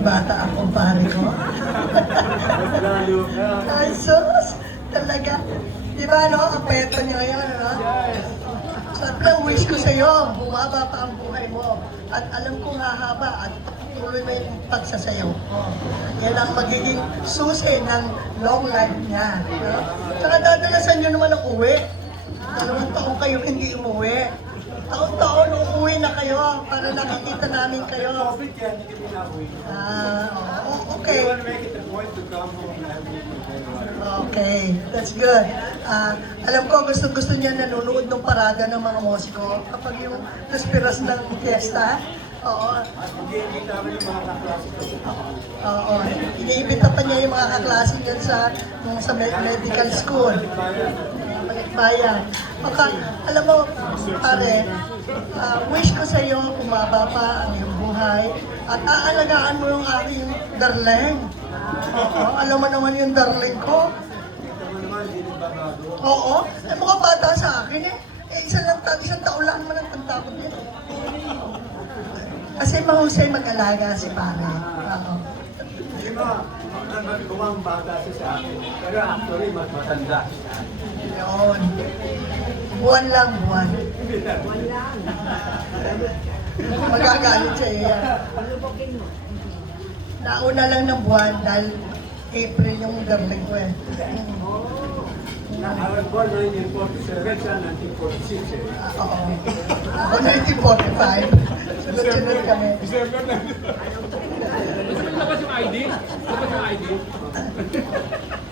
Bata ako, pare ko. Ay, sus! Talaga. Di ba, no? Ang peto niya yan, no? Sabi lang, wish ko sa'yo, bumaba pa ang buhay mo. At alam kong hahaba at tuloy mo yung pagsasayaw mo. Yan ang magiging susi ng long life niya. No? Saka dadalasan niyo naman ang uwi. 2 taon kayo hindi umuwi. Taon-taon umuwi na kayo para nakikita namin kayo. Okay. Okay, that's good. Alam ko, gusto niya nanonood ng parada ng mga musiko kapag yung respiras ng fiesta. Oo. Oo. Iniibita pa niya yung mga kaklase niya sa medical school. Bayan. Baka, alam mo, pare, wish ko sa iyo kumaba pa ang iyong buhay at aalagaan mo yung aking darling. Oo, alam mo naman yung darling ko. Oo, ay mga bata sa akin eh. Isang taon lang naman ang tanda ko din. Kasi mahusay mag-alaga si pare. Oo. Di ba, ang bata siya sa akin, pero actually mas matanda siya sa akin. Yun. Buwan lang, buwan. Magagalit siya yan. Nauna lang ng buwan dahil April yung darling ko eh. I was born 1947, siya 1946 eh. Oo. Ako 1945. Sunod-sunod kami. Labas yung ID? Labas yung ID?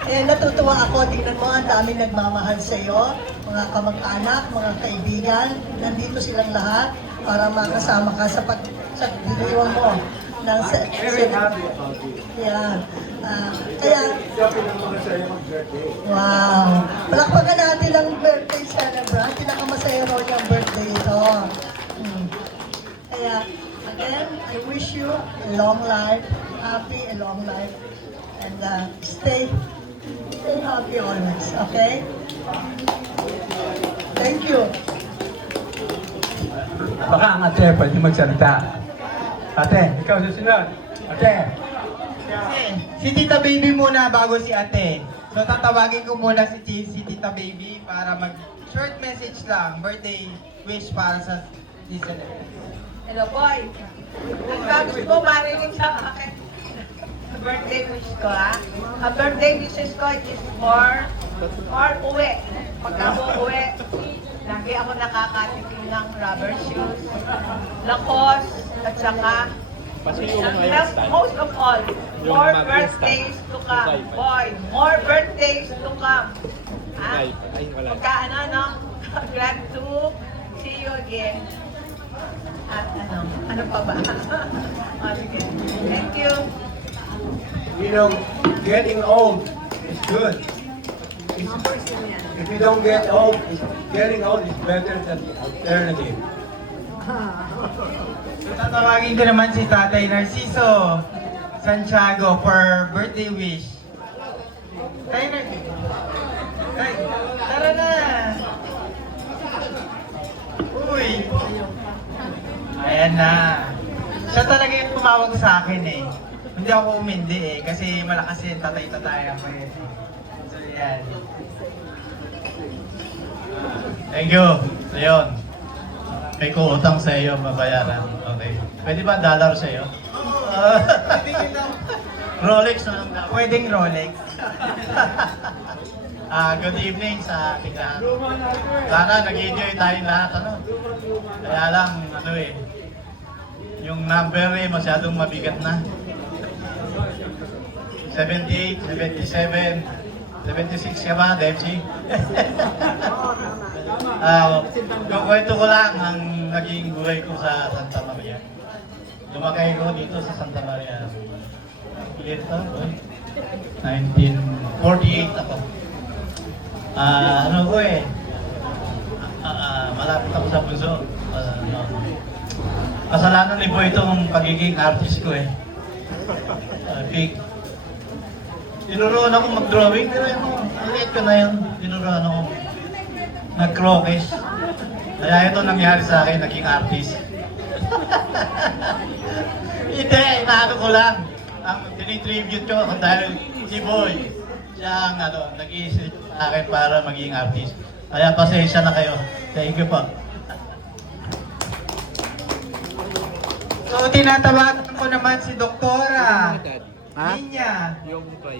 Eh, natutuwa ako. Tingnan mo, ang dami nagmamahal sa iyo. Mga kamag-anak, mga kaibigan. Nandito silang lahat para makasama ka sa pagdiriwang mo. Very happy about it. Yeah. Kaya, Siya pinakamasaya mag-birthday. wow. Palakpakan natin ang birthday celebrant. Pinakamasaya raw niyang birthday ito. Kaya, again, I wish you a long life, happy, a long life, and stay happy always, okay? Thank you. Baka ang ate, pwede magsalita. Ate, ikaw susunod. Ate. Si Tita Baby muna bago si ate. So tatawagin ko muna si Tita Baby para mag-short message lang, birthday wish para sa season. Hello, boy. Nagsabi ko, marinig sa akin. Birthday wish ko, ha? Ang birthday wishes ko is for uwi. Pagka mo uwi, lagi ako nakakatikim ng rubber shoes, lakos, at saka, most of all, more birthdays to come. Boy, more birthdays to come. Ha? Pagka no? Glad to see you again. At ano pa ba? Okay. Thank you. You know, getting old is good. If you don't get old, getting old is better than the alternative. So tatawagin ko naman si Tatay Narciso Santiago for birthday wish. Tay, tara na! Uy! Ayan na. Siya talaga yung tumawag sa akin eh. Hindi ako umindi eh, kasi malakas yung tatay-tatay ako eh. So yan. Thank you. So yun. May kuutang sa iyo, mabayaran. Okay. Pwede ba dollar sa iyo? Rolex na lang dapat. Pwedeng Rolex. Good evening sa ating lahat. Sana nag-enjoy tayong lahat. Kaya lang, yung number eh, masyadong mabigat na. 78, 77, 76 ka ba, Debsi? Kukwento ko lang ang naging buhay ko sa Santa Maria. Lumakay ko dito sa Santa Maria. Ilan to? 1948 ako. Malapit ako sa bunso. Kasalanan ni Boy itong pagiging artist ko eh. Fake. Tinuruan ako mag-drawing, pero yung maliit ko na yun, tinuruan ako nag-croquis. Kaya ito nangyari sa akin, naging artist. Hindi, inaano ko lang. ang tinitribute ko dahil si Boy, siya ang nag-iisip sa akin para maging artist. Kaya pasensya na kayo. Thank you po. So, tinatawagan ko naman si Doktora Minya.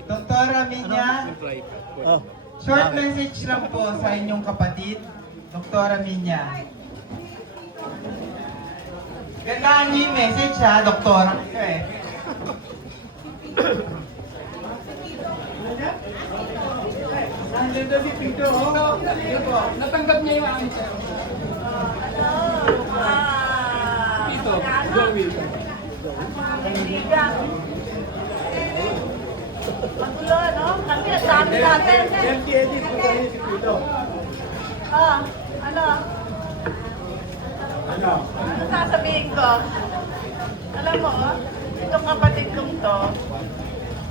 Doktora Minya, short message lang po sa inyong kapatid, Doktora Minya. Gandaan niyo yung message ha, Doktora. Natanggap niya yung aming sir. Dito, John Wilson. Magulo, no? Kasi ang dami natin. Empty edit ko sa si Pito. Ano? Ano? Ano sasabihin ko? Alam mo, itong kapatid kong to,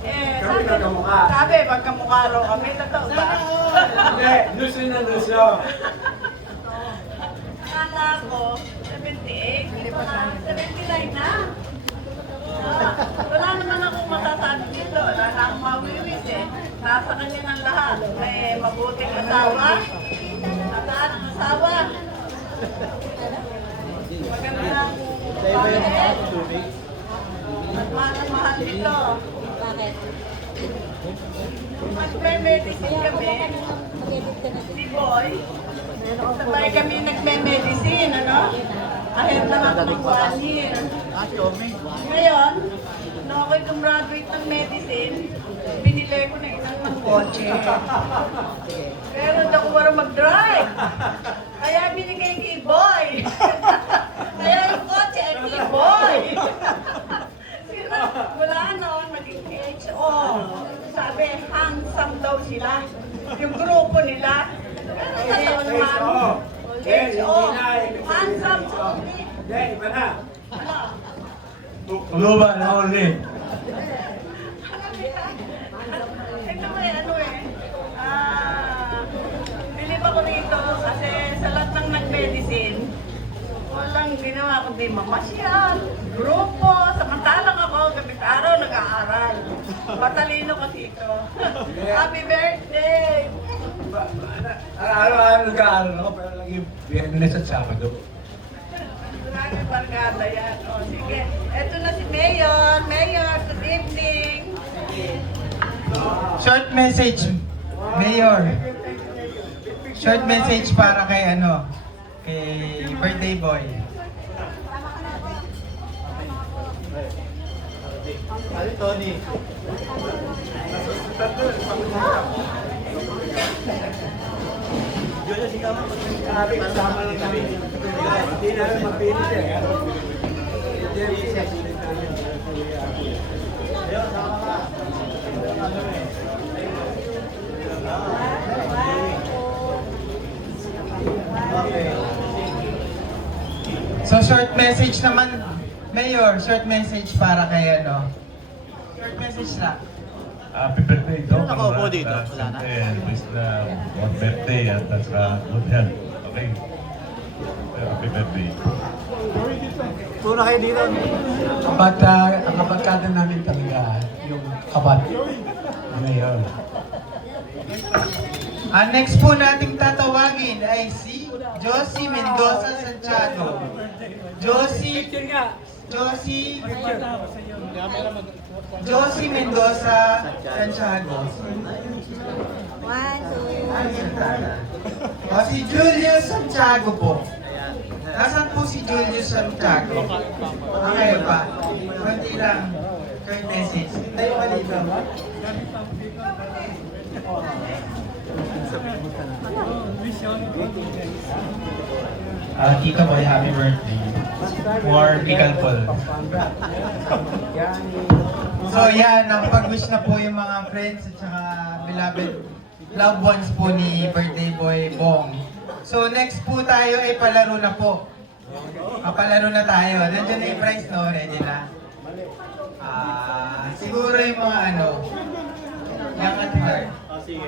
Kami magkamukha. sabi, magkamukha raw kami. Totoo ba? Hindi, luso na luso. Akala ko, 78, hindi pa 79 na. Wala naman akong masasabi dito. Wala na akong mawiwis eh. Nasa kanya ng lahat. May mabuting asawa. Nataan ang asawa. Magandang pamilya. Mahal dito. Magme-medicine kami. Si Boy. Sabay kami nagme-medicine, ano? Ahead lang ako ng 1 year. Ngayon, nung ako'y gumraduate ng medicine, binili ko na isang ng kotse. Pero hindi ako marunong mag-drive. Kaya binigay kay Boy. Kaya yung kotse ay kay Boy. Sila, wala noon, maging HO. Sabi, handsome daw sila. Yung grupo nila. Pero sa taon naman, HO. Handsome. Hindi, iba na. Ano? Luba na ulit. Ito bilib ako rito kasi sa lahat ng nag-medicine, walang ginawa kundi mamasyal, grupo, samantalang ako, gabing araw nag-aaral. Matalino kasi ito. Happy birthday! Araw-araw nag-aaral ako, pero lagi Biyernes at Sabado. Lagi barkada yan. O, sige. Ito na si Mayor. Mayor, good evening. Short message, Mayor. Short message para kay kay birthday boy. Ano, Tony? Sabi, kasama lang kami. Hindi namin mapilit eh. So short message naman, Mayor, short message para kay Short message lang. Happy birthday ito. Nakaupo dito, wala na. Wish na one birthday at saka good health. Okay. Happy birthday. Puna kayo dito. Ang kabarkada namin talaga, yung kabat. Mayor. Ang next po nating tatawagin ay si Josie Mendoza Santiago. Josie Mendoza Santiago. O si Julius Santiago po. Nasaan po si Julius Santiago? Okay ba? Kunti lang. Short message. Tayo ka dito. Tito Boy, happy birthday. More Pickle Paul. So yan, nakapag-wish na po yung mga friends at saka beloved loved ones po ni birthday boy Bong. So next po tayo ay palaro na po. Palaro na tayo. Nandiyan na yung prize, no? Ready na? Siguro yung mga young at heart. Sige.